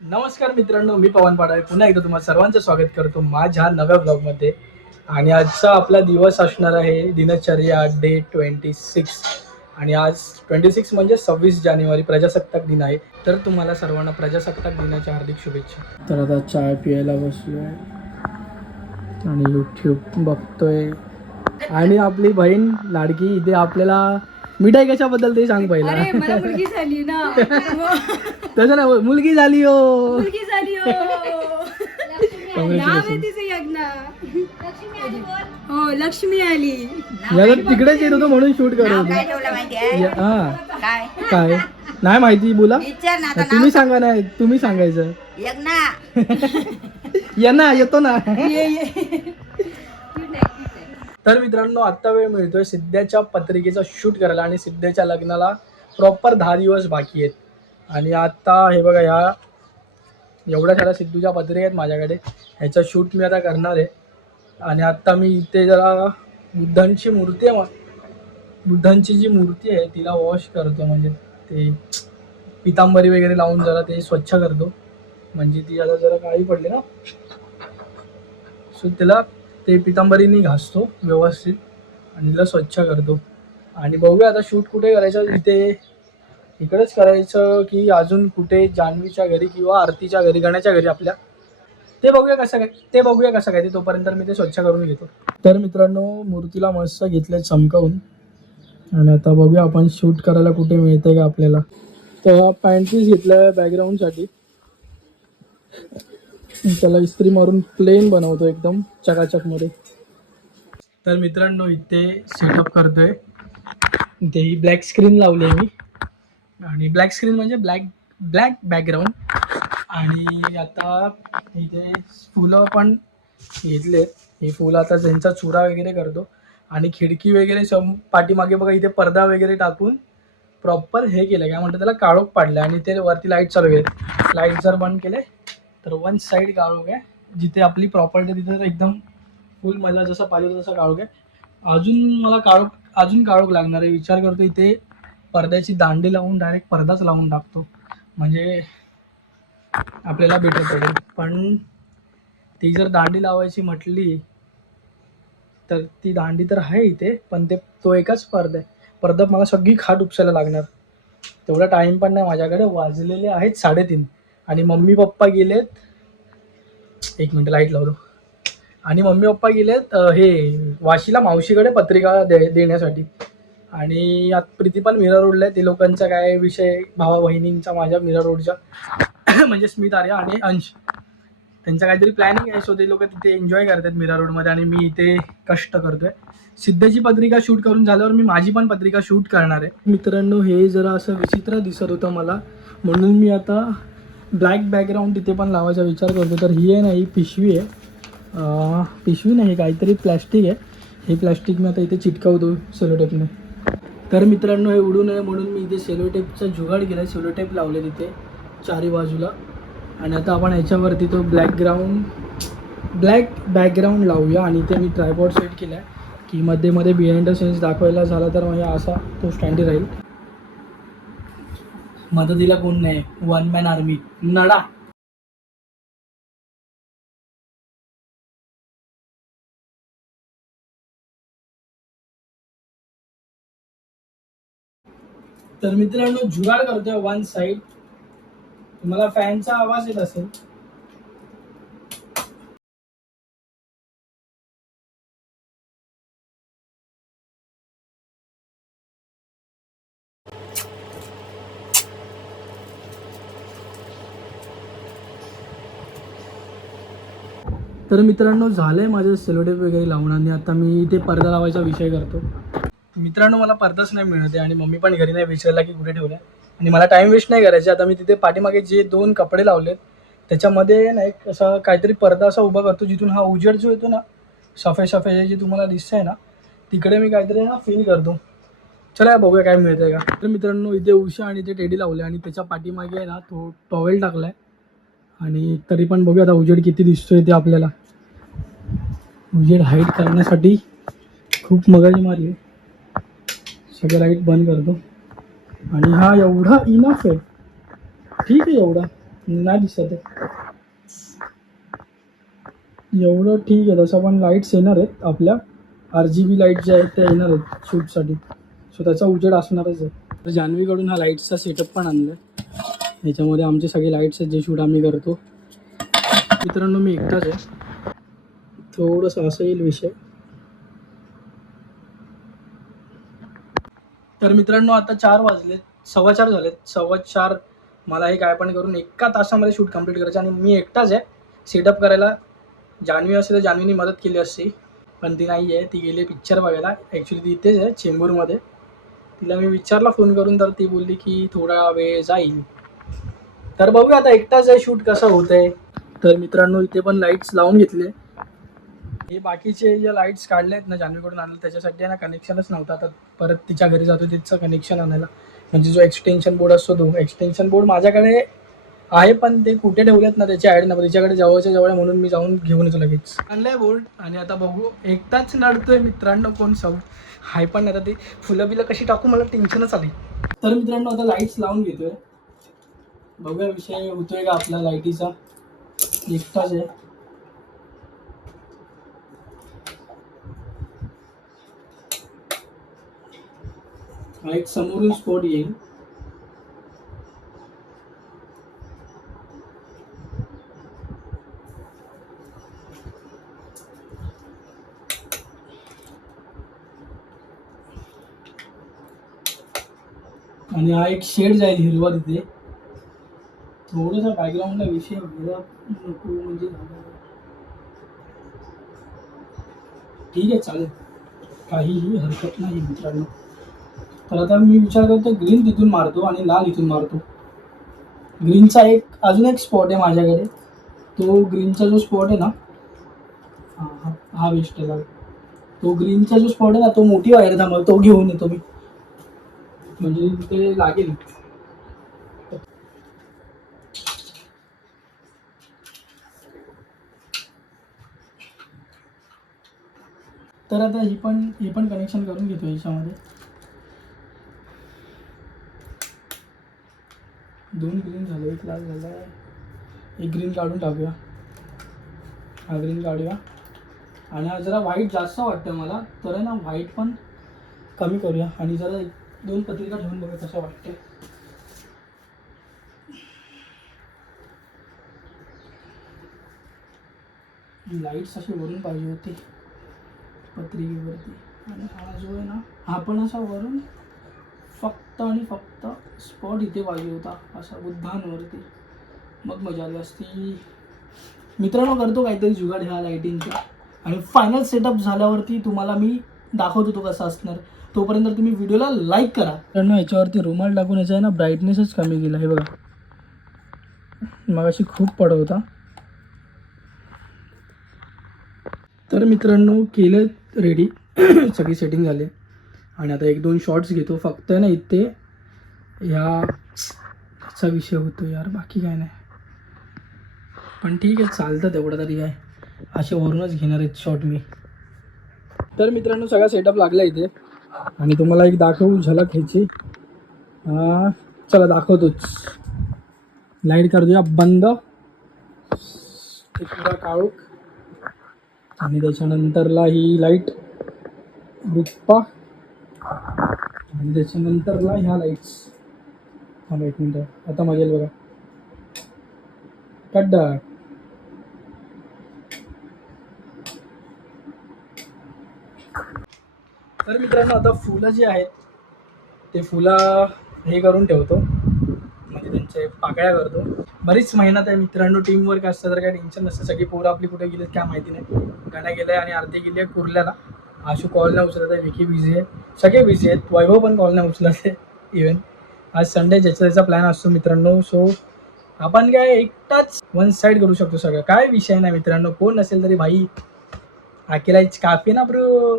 नमस्कार मित्रांनो, मी पवन पाडाळे पुन्हा एकदा तुम्हाला सर्वांचं स्वागत करतो माझ्या नव्या ब्लॉगमध्ये. आणि आजचा आपला दिवस असणार आहे दिनचर्या डे 26. आणि आज 26 म्हणजे 26 जानेवारी प्रजासत्ताक दिन आहे. तर तुम्हाला सर्वांना प्रजासत्ताक दिनाच्या हार्दिक शुभेच्छा. तर आता चाय पियायला बसलोय आणि यूट्यूब बघतोय. आणि आपली बहीण लाडकी इथे आपल्याला मिठाई कशाबद्दल ते सांग पहिला. अरे मला मुलगी झाली ना. तसं नाही, मुलगी झाली हो. मुलगी झाली हो. नाव आहे तिचं यज्ञा. हो, लक्ष्मी आली. तिकडेच येत होतो म्हणून शूट करत होतो. हा काय नाही माहिती, बोला. तुम्ही सांगा. नाही तुम्ही सांगायचं. यज्ञा येतो ना. तर मित्रांनो, आत्ता वेळ मिळतोय सिद्ध्याच्या पत्रिकेचा शूट करायला. आणि सिद्ध्याच्या लग्नाला प्रॉपर 10 दिवस बाकी आहेत. आणि आता हे बघा, ह्या एवढ्या साऱ्या सिद्धूच्या पत्रिका आहेत माझ्याकडे. ह्याचा शूट मी आता करणार आहे. आणि आत्ता मी इथे जरा बुद्धांची मूर्ती आहे, बुद्धांची जी मूर्ती आहे तिला वॉश करतो. म्हणजे ते पितांबरी वगैरे लावून जरा ते स्वच्छ करतो. म्हणजे ती आता जरा काळी पडली ना, सो तिला ते पितांबरीने घासतो व्यवस्थित आणि तिला स्वच्छ करतो. आणि बघूया आता शूट कुठे करायचं, इथे इकडेच करायचं की अजून कुठे जान्हवीच्या घरी किंवा आरतीच्या घरी, गण्याच्या घरी आपल्या, ते बघूया कसं काय ते. तोपर्यंत मी ते स्वच्छ करून घेतो. तर मित्रांनो, मूर्तीला मस्त घेतलं चमकावून. आणि आता बघूया आपण शूट करायला कुठे मिळतंय का आपल्याला. तर हा पॅन्ट पीस घेतला बॅकग्राऊंडसाठी. त्याला इस्त्री मारून प्लेन बनवतो एकदम चकाचकमध्ये. तर मित्रांनो, इथे सेटअप करतोय. इथे ही ब्लॅक स्क्रीन लावली आहे मी. आणि ब्लॅक स्क्रीन म्हणजे ब्लॅक बॅकग्राऊंड. आणि आता इथे फुलं पण घेतलेत. हे फुलं आता त्यांचा चुरा वगैरे करतो. आणि खिडकी वगैरे पाठीमागे बघा, इथे पडदा वगैरे टाकून प्रॉपर हे केलं, काय म्हणतात त्याला, काळोख पाडलं. आणि ते वरती लाईट चालू आहे. लाईट जर बंद केले तर वन साईड काळोख आहे. जिथे आपली प्रॉपर्टी तिथे एकदम फुल मला जसं पाहिजे तसं काळोख आहे. अजून काळोख लागणार आहे. विचार करतो इथे पडद्याची दांडी लावून डायरेक्ट पडदाच लावून टाकतो, म्हणजे आपल्याला बेटर पडेल. पण ती जर दांडी लावायची म्हटली तर ती दांडी तर आहे इथे, पण तो एकच पडदा मला सगळी खाट उपसायला लागणार. तेवढा टाईम पण नाही माझ्याकडे. वाजलेले आहेत 3:30 आणि मम्मी पप्पा गेलेत. एक मिनटं लाईट लावलो. आणि मम्मी पप्पा गेलेत हे वाशीला मावशीकडे पत्रिका देण्यासाठी. आणि आता प्रीती पण मीरा रोडला आहे. ते लोकांचा काय विषय, भावा बहिणींचा माझ्या मीरा रोडच्या म्हणजे स्मित, आर्या आणि अंश, त्यांचा काहीतरी प्लॅनिंग आहे. सो ते लोक तिथे एन्जॉय करतात मीरा रोडमध्ये आणि मी इथे कष्ट करतोय. सिद्धेची पत्रिका शूट करून झाल्यावर मी माझी पण पत्रिका शूट करणार आहे. मित्रांनो, हे जरा असं विचित्र दिसत होतं मला, म्हणून मी आता ब्लॅक बॅकग्राऊंड तिथे पण लावायचा विचार करतो. तर ही आहे ना, ही पिशवी आहे. पिशवी नाही, काहीतरी प्लॅस्टिक आहे. हे प्लॅस्टिक मी आता इथे चिटकावतो सेलोटेपने. तर मित्रांनो, हे उडू नये म्हणून मी इथे सेलोटेपचा जुगाड केला आहे. सेलोटेप लावले तिथे चारी बाजूला. आणि आता आपण ह्याच्यावरती तो ब्लॅक बॅकग्राऊंड लावूया. आणि इथे मी ट्रायपॉड सेट केला आहे की मध्ये मध्ये बिहाइंड द सीन्स दाखवायला झाला तर म्हणजे असा तो स्टँडी राहील. मदतीला कोण नाही, वन मॅन आर्मी नडा. तर मित्रांनो, जुगाड करतोय वन साईड. तुम्हाला फॅनचा आवाज येत असेल. तर मित्रांनो, झालंय माझं सेलोटेप वगैरे लावून. आणि आता मी इथे पडदा लावायचा विषय करतो. मित्रांनो, मला पडदाच नाही मिळत आहे आणि मम्मी पण घरी नाही विचारला की कुठे ठेवला. आणि मला टाईम वेस्ट नाही करायचा. आता मी तिथे पाठीमागे जे 2 कपडे लावलेत त्याच्यामध्ये ना एक असा काहीतरी पडदा असा उभा करतो, जिथून हा उजेड जो येतो ना, सफेद जे तुम्हाला दिसतंय ना, तिकडे मी काहीतरी ना फील करतो. चला बघूया काय मिळतंय का. तर मित्रांनो, इथे उषा आणि इथे टेडी लावले आणि त्याच्या पाठीमागे आहे ना तो टॉवेल टाकलाय. आणि तरी पण बघूया आता उजेड किती दिसतोय ते आपल्याला. उजेड हाईड करण्यासाठी खूप मगजमारी आहे. सगळं लाईट बंद करतो. आणि हा एवढा इनफ आहे, ठीक आहे एवढा. नाही दिसत आहे एवढं. ठीक आहे, तसं पण लाईट्स येणार आहेत आपल्या RGB लाईट जे आहेत त्या येणार आहेत शूटसाठी, सो त्याचा उजेड असणारच आहे. तर जान्हवीकडून हा लाईट्सचा सेटअप पण आणला आहे. याच्यामध्ये आमचे सगळे लाईट्स आहेत जे शूट आम्ही करतो. मित्रांनो मी एकटाच आहे, थोडंसं असं येईल विषय. तर मित्रांनो आता 4 वाजलेत, 4:15 झालेत. 4:15 मला हे काय पण करून 1 तासामध्ये शूट कंप्लीट करायचं आणि मी एकटाच आहे सेटअप करायला. जान्हवी असते तर जान्हवीने मदत केली असती, पण ती नाही आहे, ती गेली पिक्चर बघायला. ॲक्च्युली ती इथेच आहे चेंबूरमध्ये. तिला मी विचारला फोन करून, तर ती बोलली की थोडा वेळ जाईल. तर बघूया आता एकटाच आहे, शूट कसं होतं आहे. तर मित्रांनो इथे पण लाईट्स लावून घेतले. हे बाकीचे जे लाईट्स काढले आहेत ना जान्हवीकडून आणलं, त्याच्यासाठी आहे ना कनेक्शनच नव्हतं. आता परत तिच्या घरी जातो तिचं कनेक्शन आणायला, म्हणजे जो एक्सटेन्शन बोर्ड असतो तो. एक्सटेन्शन बोर्ड माझ्याकडे आहे, पण ते कुठे ठेवलेत ना त्याची आयडिया नाही. तिच्याकडे जवळच्या जवळ आहे, म्हणून मी जाऊन घेऊन येतो लगेच. आणलंय बोर्ड आणि आता बघू. एकटाच नडतोय मित्रांनो, कोण हाय पण नाही. आता ते फुलं बिलं कशी टाकू मला टेन्शनच आली. तर मित्रांनो आता लाईट्स लावून घेतोय, बघूया विषय होतोय का आपला लाईटीचा. एकटाच आहे. हा एक समोरून स्पॉट येईल. आणि हा एक शेड जाईल हिरवा तिथे. थोडासा बॅकग्राऊंडला विषय व्हायला नको म्हणजे झालं. ठीक आहे चालेल, काहीही हरकत नाही मित्रांनो. तर आता मी विचार करतो ग्रीन तिथून मारतो आणि लाल इथून मारतो. ग्रीनचा अजून एक स्पॉट आहे माझ्याकडे. तो ग्रीनचा जो स्पॉट आहे ना, हा वेस्ट आहे. तो ग्रीनचा जो स्पॉट आहे ना, तो मोठी वायर थांबव, तो घेऊन येतो मी, म्हणजे तिथे लागेल. तर आता हे पण कनेक्शन करून घेतो याच्यामध्ये. 2 ग्रीन झाले, 1 लाल झाला. एक ग्रीन काढून टाकूया, हा ग्रीन काढूया. आणि हा जरा व्हाईट जास्त वाटतं मला, तर आहे ना व्हाईट पण कमी करूया. आणि जरा 2 पत्रिका ठेवून बघूया कसं वाटतं. लाईट्स अशी वरून पाहिजे होती पत्रिकेवरती. आणि हा जो आहे ना, हा पण असा वरून फक्त आणि फक्त स्पॉट इथे पाहिजे होता, असा बुद्धांवरती. मग मजा आली असती. मित्रांनो करतो काहीतरी जुगाड ह्या लाईटिंगचा, आणि फायनल सेटअप झाल्यावरती तुम्हाला मी दाखवतो तो कसा असणार. तोपर्यंत तुम्ही व्हिडिओला लाईक करा. मित्रांनो याच्यावरती रुमाल टाकून याचा आहे ना ब्राईटनेसच कमी केला. हे बघा, मग अशी खूप पडत होता. तर मित्रांनो केलं रेडी, सगळी सेटिंग झाली. आणि आता 1-2 शॉट्स घेतो फक्त ना. इथे ह्याचा विषय होतो यार, बाकी काय नाही. पण ठीक आहे चालतं, तेवढं तरी काय, असे वरूनच घेणार आहेत शॉट मी. तर मित्रांनो सगळा सेटअप लागला इथे, आणि तुम्हाला एक दाखवू झलक ह्याची. चला दाखवतोच. लाईट करूया बंद, पुरा काळोख. आणि त्याच्यानंतरला ही लाईट रुपा, आणि त्याच्यानंतरला ह्या लाईट्स. थांबा 1 मिनिट, आता मजा येईल बघा. कड्डा. तर मित्रांनो आता फुलं जी आहेत ते फुलं हे करून ठेवतो, म्हणजे त्यांचे पाकळ्या करतो. बरीच मेहनत आहे मित्रांनो, टीमवर्क असतं तर काय टेन्शन नसतं. सगळी पोरं आपली कुठे गेलीत काय माहिती नाही. गाण्या गेलं आहे आणि आरती गेली आहे कुर्ल्याला. आशू कॉल नाही उचलत आहे, विकी बिझी आहे, सगळे बिझी आहेत. वैभव पण कॉल नाही उचलत आहे इव्हन. आज संडे, ज्याचा त्याचा प्लॅन असतो मित्रांनो. सो आपण काय एकटाच 1 साईड करू शकतो सगळं, काय विषय नाही मित्रांनो. कोण नसेल तरी भाई अकेला काफी ना ब्रो.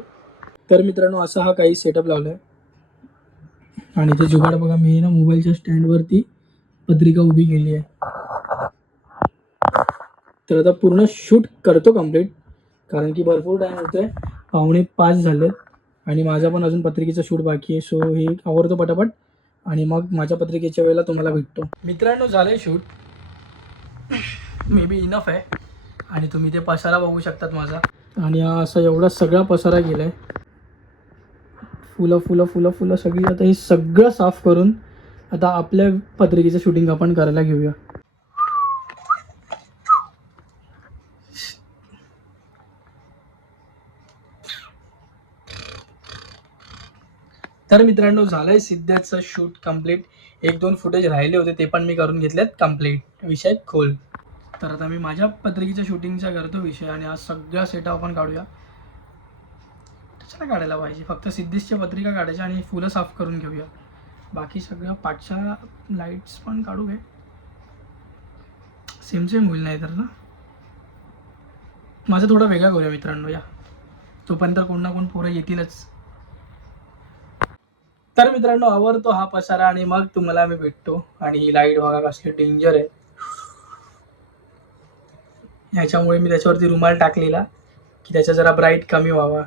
तर मित्रांनो असा हा काही सेटअप लावला आहे. आणि ते जुगाड बघा, मी ना मोबाईलच्या स्टँडवरती पत्रिका उभी केली आहे. तर आता पूर्ण शूट करतो कंप्लीट, कारण की भरपूर टाईम होतो आहे. 4:45 झालेत आणि माझा पण अजून पत्रिकेचा शूट बाकी आहे. सो हे आवरतो पटापट आणि मग माझ्या पत्रिकेच्या वेळेला तुम्हाला भेटतो. मित्रांनो झालं आहे शूट, मे बी इनफ आहे. आणि तुम्ही ते पसारा बघू शकतात माझा. आणि हा असा एवढा सगळा पसारा गेला आहे. फुलं फुलं फुलं फुलं सगळी. आता हे सगळं साफ करून आता आपल्या पत्रिकेचं शूटिंग आपण करायला घेऊया. तर मित्रांनो झालंय सिद्धार्थचं शूट कम्प्लीट. 1-2 फुटेज राहिले होते ते पण मी करून घेतलेत कम्प्लीट. विषय खोल. तर आता मी माझ्या पत्रिकेच्या शूटिंगचा करतो विषय. आणि आज सगळा सेटअप आपण काढूया. कशाला काढायला पाहिजे, फक्त सिद्धेशच्या पत्रिका काढायच्या आणि फुलं साफ करून घेऊया. बाकी सगळं पाठच्या लाईट्स पण काढू घे. सेम होईल नाही तर ना. माझं थोडं वेगळं करूया मित्रांनो. या तोपर्यंत कोण ना कोण पोरं येतीलच. तर मित्रांनो आवरतो हा पसारा आणि मग तुम्हाला मी भेटतो. आणि ही लाईट बघा कसली डेंजर आहे. ह्याच्यामुळे मी त्याच्यावरती रुमाल टाकलेला की त्याचा जरा ब्राईट कमी व्हावा.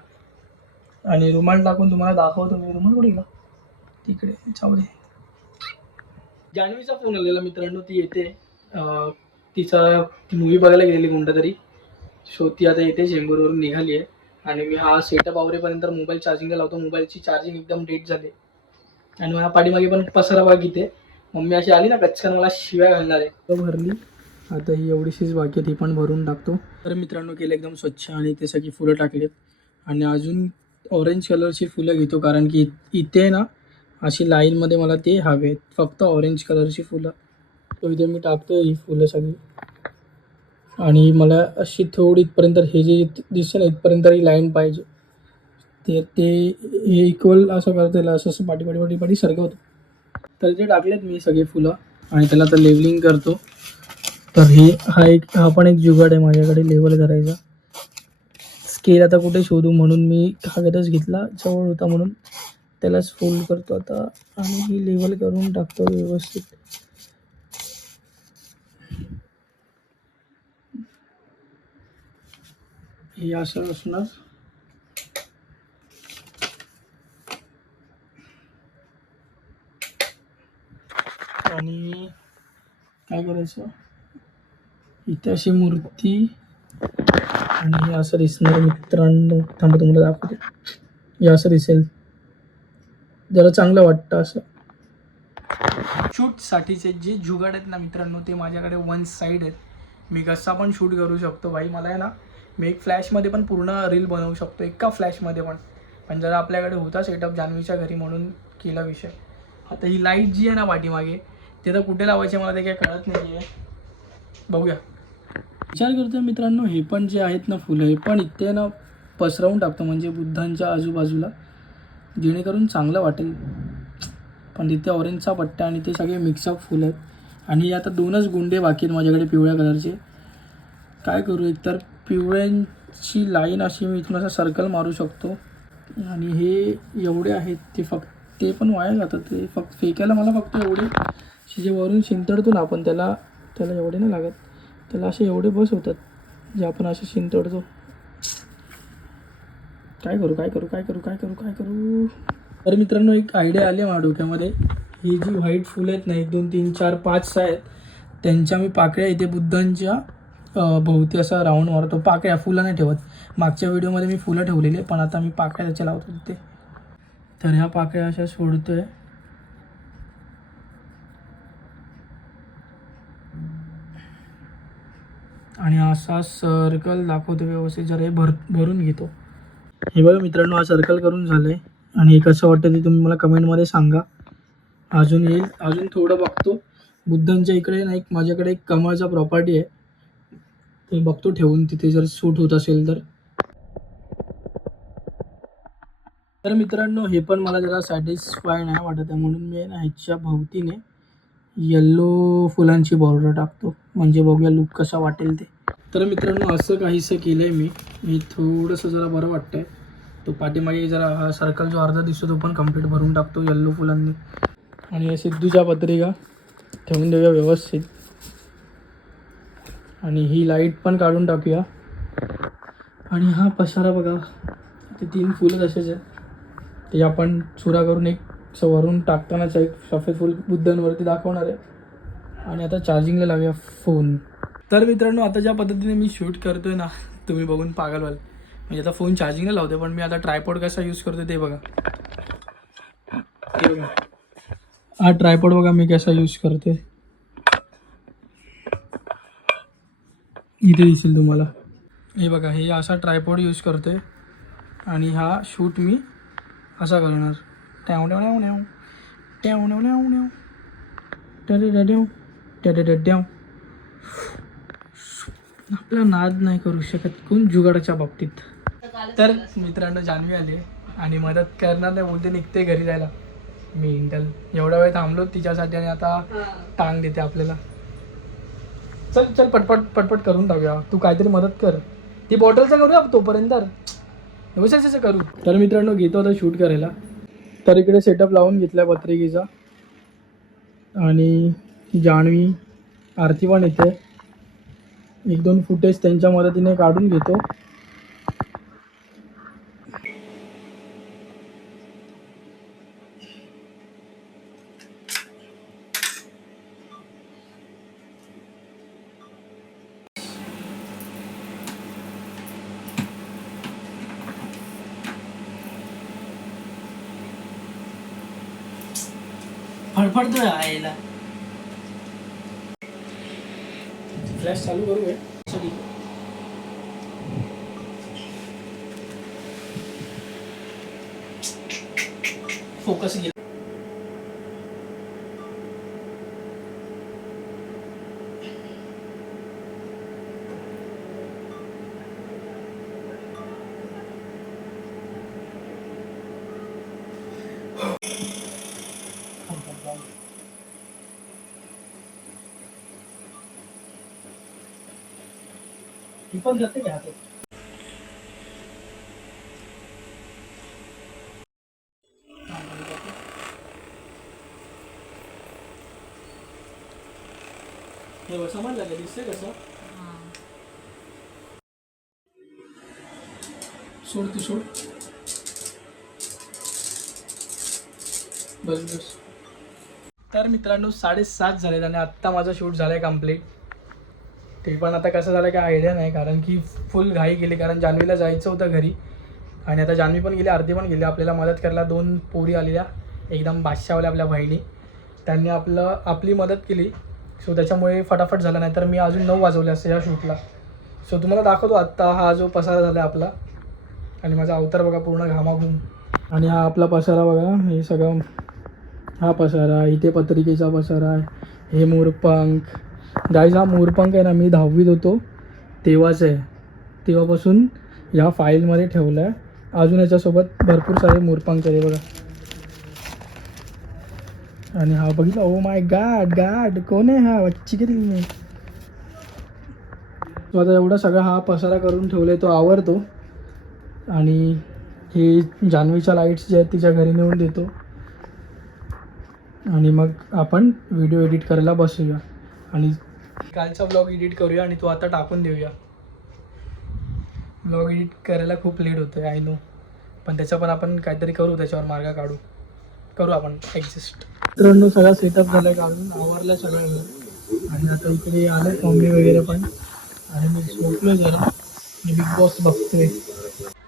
आणि रुमाल टाकून तुम्हाला दाखवतो मी. रुमाल कुठे गेला, तिकडे जाऊ दे. जान्हवीचा फोन आलेला मित्रांनो. ती येते, तिचा मूवी बघायला गेलेली कोणता तरी. सो ती आता येते, चेंबूरवरून निघाली आहे. आणि मी हा सेटअप आवरेपर्यंत मोबाईल चार्जिंगला लावतो. मोबाईलची चार्जिंग एकदम डेट झाली. आणि मला पाठीमागे पण पसारा बघ इथे. मम्मी अशी आली ना कचकन मला शिव्या घालणार आहे. तो भरली. आता ही एवढीशीच बाकी ती पण भरून टाकतो. तर मित्रांनो केलं एकदम स्वच्छ आणि ते सगळी फुलं टाकलीत. आणि अजून ऑरेंज कलरची फुलं घेतो कारण की इथे ना अशी लाईनमध्ये मला ते हवे, फक्त ऑरेंज कलरची फुलं. तो इथे मी टाकतो ही फुलं सगळी. आणि मला अशी थोडी इथपर्यंत हे जे दिसते ना इथपर्यंत ही लाईन पाहिजे. ते हे इक्वल असं करता येईल. असं पाठी सारखं होतं. तर ते टाकलेत मी सगळे फुलं. आणि त्याला आता लेवलिंग करतो. तर हा पण एक जुगाड आहे माझ्याकडे लेवल करायचा. स्केल आता कुठे शोधू म्हणून मी कागदच घेतला, जवळ होता म्हणून त्यालाच फोल्ड करतो आता. आणि ही लेवल करून टाकतो व्यवस्थित. हे असं असणार. आणि काय करायचं, इथे अशी मूर्ती. आणि हे असं दिसणार मित्रांनो. थांबा तुम्हाला दाखवते. हे असं दिसेल, जरा चांगलं वाटतं असं. शूटसाठीचे जे जुगाड आहेत ना मित्रांनो ते माझ्याकडे वन साईड आहेत. मी कसा पण शूट करू शकतो भाई. मला आहे ना, मी एक फ्लॅशमध्ये पण पूर्ण रील बनवू शकतो, एका फ्लॅशमध्ये पण जरा आपल्याकडे होता सेटअप जान्हवीच्या घरी म्हणून केला विषय. आता ही लाईट जी आहे ना पाठीमागे ते तर कुठे लावायचे मला ते काही कळत नाही आहे. बघूया. विचार करतो मित्रांनो हे पण जे आहेत ना फुलं हे पण इथे ना पसरवून टाकतो म्हणजे बुद्धांच्या आजूबाजूला, जेणेकरून चांगलं वाटेल. पण तिथे ऑरेंजचा पट्टा आणि ते सगळे मिक्सअप फुलं आहेत. आणि आता 2च गुंडे बाकी आहेत माझ्याकडे पिवळ्या कलरचे. काय करू, एकतर पिवळ्यांची लाईन अशी मी इथून असं सर्कल मारू शकतो. आणि हे एवढे आहेत ते फक्त ते पण वाया जातात. ते फक्त फेकायला मला फक्त एवढे जे वरून शिंतडतो ना आपण त्याला एवढे नाही लागत. त्याला असे एवढे बस होतात जे आपण असे शिंतडतो. काय करू. तर मित्रांनो एक आयडिया आली माझ्या डोक्यामध्ये. ही जी व्हाईट फुलं आहेत ना 1 2 3 4 5 आहेत त्यांच्या मी पाकळ्या इथे बुद्धांच्या भोवती असा राऊंड मारतो. पाकळ्या, फुलं नाही ठेवत. मागच्या व्हिडिओमध्ये मी फुलं ठेवलेली पण आता मी पाकळ्या त्याच्या लावतो तिथे. तर ह्या पाकळ्या अशा सोडतोय. आणि असा सर्कल दाखवतो व्यवस्थित. जर हे भरून घेतो. हे बघा मित्रांनो हा सर्कल करून झालं आहे. आणि एक असं वाटतं ते तुम्ही मला कमेंटमध्ये सांगा. अजून येईल, अजून थोडं बघतो. बुद्धांच्या इकडे ना एक माझ्याकडे एक कमळचा प्रॉपर्टी आहे ते बघतो ठेवून तिथे जर सूट होत असेल तर. तर मित्रांनो हे पण मला जरा सॅटिस्फाय नाही वाटत आहे म्हणून मी ना ह्याच्या भोवतीने येल्लो फुलांची बॉर्डर टाकतो म्हणजे बघूया लुक कसा वाटेल ते. तर मित्रांनो असं काहीसं केलं आहे मी थोडंसं जरा बरं वाटतं आहे. तो पाठीमागे जरा हा सर्कल जो अर्धा दिसतो तो पण कंप्लीट भरून टाकतो येल्लो फुलांनी. आणि सिद्धूच्या पत्रिका ठेवून देऊया व्यवस्थित. आणि ही लाईट पण काढून टाकूया. आणि हा पसारा बघा ते 3 फुलं तसेच आहे ते आपण चुरा करून एक वरून टाकतानाच एक सफेद फूल बुद्धांवरती दाखवणार आहे. आणि आता चार्जिंगला लावूया फोन. तर मित्रांनो आता ज्या पद्धतीने मी शूट करतोय ना तुम्ही बघून पागल व्हाल. म्हणजे आता फोन चार्जिंगला लावते पण मी आता ट्रायपॉड कसा यूज करतो ते बघा. हे बघा हा ट्रायपॉड बघा मी कसा यूज करते. इथे दिसेल तुम्हाला. हे बघा हे असा ट्रायपॉड यूज करतोय आणि हा शूट मी असा करणार. ट्याव ट्याव ट्याव ट्याव ट्याव ट्याव ट्याव ट्याव ट्याव ट्याव ट्याव. आपला नाद नाही करू शकत कोण जुगाडाच्या बाबतीत. तर मित्रांनो जान्हवी आली आणि मदत करणार नाही बोलते निघते घरी जायला. मी इंटल एवढा वेळ थांबलो तिच्यासाठी आणि आता टांग देते आपल्याला. चल चल पटपट पटपट करून टाकूया. तू काहीतरी मदत कर. ती बॉटलचं करूया तोपर्यंत व्यवस्थित करू. तर मित्रांनो घेतो आता शूट करायला. तर इकडे सेटअप लावून घेतला पत्रिकेचा आणि जान्हवी आरती पण येते. 1-2 फुटेज त्यांच्या मदतीने काढून घेतो. फडफडतोय आईला. फ्लॅश चालू करू आहे. फोकस गेला. ही पण जाते का हातात. हे समजलं का दिसतंय कसं. सोड तू सोड. बस बस. तर मित्रांनो 7:30 झालेत आणि आत्ता माझा शूट झालाय कम्प्लीट. ते पण आता कसं झालं काय आयडिया नाही कारण की फुल घाई गेली कारण जान्हवीला जायचं होतं घरी आणि आता जान्हवी पण गेली आरती पण गेली. आपल्याला मदत करायला 2 पोरी आलेल्या एकदम बादशाहवाल्या आपल्या बहिणी. त्यांनी आपली मदत केली. सो त्याच्यामुळे फटाफट झाला. नाही तर मी अजून 9 वाजवले असते या शूटला. सो तुम्हाला दाखवतो आत्ता हा जो पसारा झाला आपला आणि माझा अवतार बघा पूर्ण घामाघूम. आणि हा आपला पसारा बघा. हे सगळं हा पसारा इथे पत्रिकेचा पसारा आहे. हे मोरपंख गाईज. हा मोरपंख आहे ना मी 10वीत होतो तेव्हाच आहे. तेव्हापासून ह्या फाईलमध्ये ठेवला आहे. अजून याच्यासोबत भरपूर सारे मोरपंख आहे बघा. आणि हा बघितला. ओ माय गॉड गॉड कोण आहे हा वच्ची किती मी. तो आता एवढा सगळा हा पसारा करून ठेवला आहे तो आवरतो आणि हे जान्हवीच्या लाईट्स जे आहेत तिच्या घरी नेऊन देतो आणि मग आपण व्हिडिओ एडिट करायला बसूया आणि कालचा ब्लॉग एडिट करूया आणि तो आता टाकून देऊया. ब्लॉग एडिट करायला खूप लेट होतो आहे आय नो पण त्याचा पण आपण काहीतरी करू. त्याच्यावर मार्ग करू आपण ॲडजस्ट. मित्रांनो सगळा सेटअप झाला काढून आवरला सगळं आणि आता इकडे आले मम्मी वगैरे पण आणि मी झोपलो जरा मी बिग बॉस बघतोय.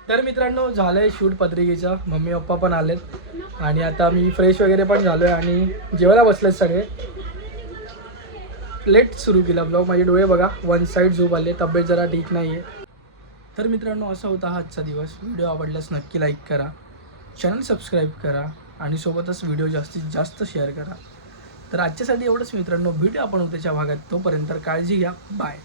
तर मित्रांनो झालं आहे शूट पत्रिकेचा. मम्मी पप्पा पण आलेत आणि आता मी फ्रेश वगैरे पण झालो आहे आणि जेवायला बसलेत सगळे. लेट सुरू केला ब्लॉग. माझे डोळे बघा 1 साईड झोप आले. तब्येत जरा ठीक नाही आहे. तर मित्रांनो असा होता हा आजचा दिवस. व्हिडिओ आवडल्यास नक्की लाईक करा, चॅनल सबस्क्राईब करा आणि सोबतच व्हिडिओ जास्तीत जास्त शेअर करा. तर आजच्यासाठी एवढंच मित्रांनो. भेटू आपण उद्याच्या भागात. तोपर्यंत काळजी घ्या. बाय.